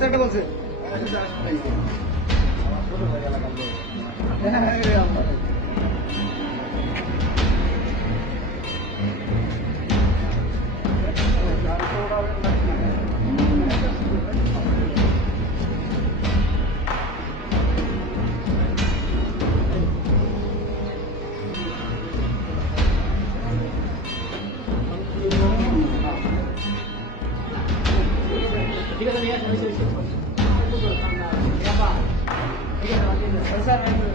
motorcycle আছে 一个人连续的休息五分钟这个看不到你看吧一个人完全是下面